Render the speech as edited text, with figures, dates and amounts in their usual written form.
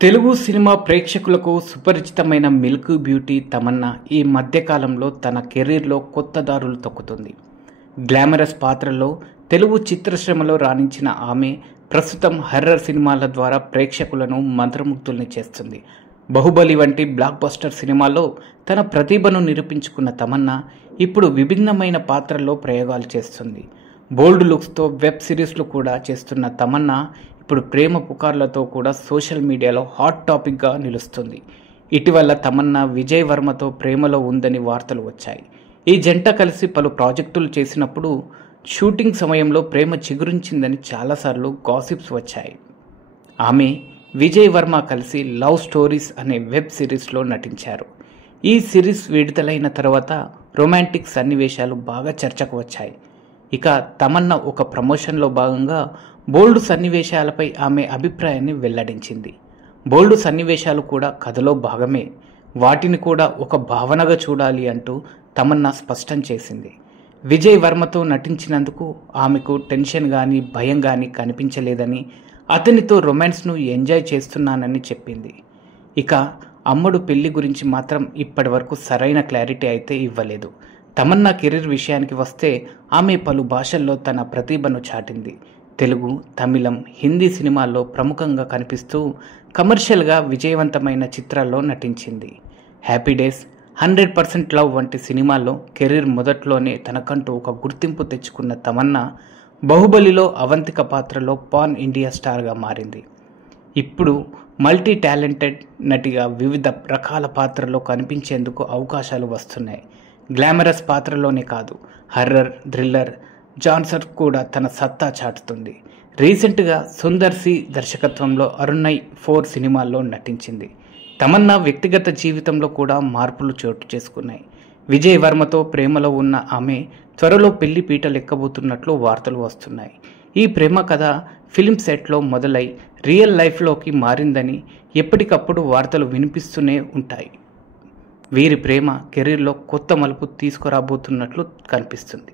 Telugu cinema ప్రేక్షకులకు సుపరిచితమైన milk beauty Tamannaah ఈ మధ్యకాలంలో తన కెరీర్లో కొత్త దారులు తొక్కుతుంది. గ్లామరస్ పాత్రల్లో తెలుగు చిత్రశ్రమలో రాణించిన ఆమె ప్రస్తుతం హర్రర్ సినిమాల ద్వారా ప్రేక్షకులను మంత్రముగ్ధుల్ని చేస్తుంది. బాహుబలి వంటి బ్లాక్ బస్టర్ సినిమాల్లో తన ప్రతిభను నిరూపించుకున్న తమన్నా ఇప్పుడు విభిన్నమైన పాత్రల్లో ప్రయోగాలు చేస్తుంది. బోల్డ్ లుక్స్తో వెబ్ సిరీస్లు కూడా చేస్తున్న తమన్నా ఇప్పుడు ప్రేమ పుకార్లతో కూడా సోషల్ మీడియాలో హాట్ టాపిక్గా నిలుస్తుంది. ఇటీవల తమన్నా విజయ్ వర్మతో ప్రేమలో ఉందని వార్తలు వచ్చాయి. ఈ జంట కలిసి పలు ప్రాజెక్టులు చేసినప్పుడు షూటింగ్ సమయంలో ప్రేమ చిగురించిందని చాలాసార్లు గాసిప్స్ వచ్చాయి. ఆమె విజయ్ వర్మ కలిసి లవ్ స్టోరీస్ అనే వెబ్ సిరీస్లో నటించారు. ఈ సిరీస్ విడుదలైన తర్వాత రొమాంటిక్ సన్నివేశాలు బాగా చర్చకు వచ్చాయి. ఇక తమన్నా ఒక ప్రమోషన్లో భాగంగా బోల్డ్ సన్నివేశాలపై ఆమె అభిప్రాయాన్ని వెల్లడించింది. బోల్డ్ సన్నివేశాలు కూడా కథలో భాగమే, వాటిని కూడా ఒక భావనగా చూడాలి అంటూ తమన్నా స్పష్టం చేసింది. విజయ్ వర్మతో నటించినందుకు ఆమెకు టెన్షన్ కానీ భయం కానీ కనిపించలేదని, అతనితో రొమాన్స్ను ఎంజాయ్ చేస్తున్నానని చెప్పింది. ఇక అమ్మడు పెళ్లి గురించి మాత్రం ఇప్పటి వరకు సరైన క్లారిటీ అయితే ఇవ్వలేదు. తమన్నా కెరీర్ విషయానికి వస్తే ఆమె పలు భాషల్లో తన ప్రతిభను చాటింది. తెలుగు, తమిళం, హిందీ సినిమాల్లో ప్రముఖంగా కనిపిస్తూ కమర్షియల్గా విజయవంతమైన చిత్రాల్లో నటించింది. హ్యాపీ డేస్, 100% లవ్ వంటి సినిమాల్లో కెరీర్ మొదట్లోనే తనకంటూ ఒక గుర్తింపు తెచ్చుకున్న తమన్నా బాహుబలిలో అవంతిక పాత్రలో పాన్ ఇండియా స్టార్గా మారింది. ఇప్పుడు మల్టీ టాలెంటెడ్ నటిగా వివిధ రకాల పాత్రల్లో కనిపించేందుకు అవకాశాలు వస్తున్నాయి. గ్లామరస్ పాత్రలోనే కాదు, హర్రర్, థ్రిల్లర్ జాన్సర్ కూడా తన సత్తా చాటుతుంది. రీసెంట్గా సుందర్ సి దర్శకత్వంలో అరుణై 4 సినిమాల్లో నటించింది. తమన్నా వ్యక్తిగత జీవితంలో కూడా మార్పులు చోటు చేసుకున్నాయి. విజయ్ వర్మతో ప్రేమలో ఉన్న ఆమె త్వరలో పెళ్లి పీటలు ఎక్కబోతున్నట్లు వార్తలు వస్తున్నాయి. ఈ ప్రేమ కథ ఫిల్మ్ సెట్లో మొదలై రియల్ లైఫ్లోకి మారిందని ఎప్పటికప్పుడు వార్తలు వినిపిస్తూనే ఉంటాయి. వీరి ప్రేమ కెరీర్లో కొత్త మలుపు తీసుకురాబోతున్నట్లు కనిపిస్తుంది.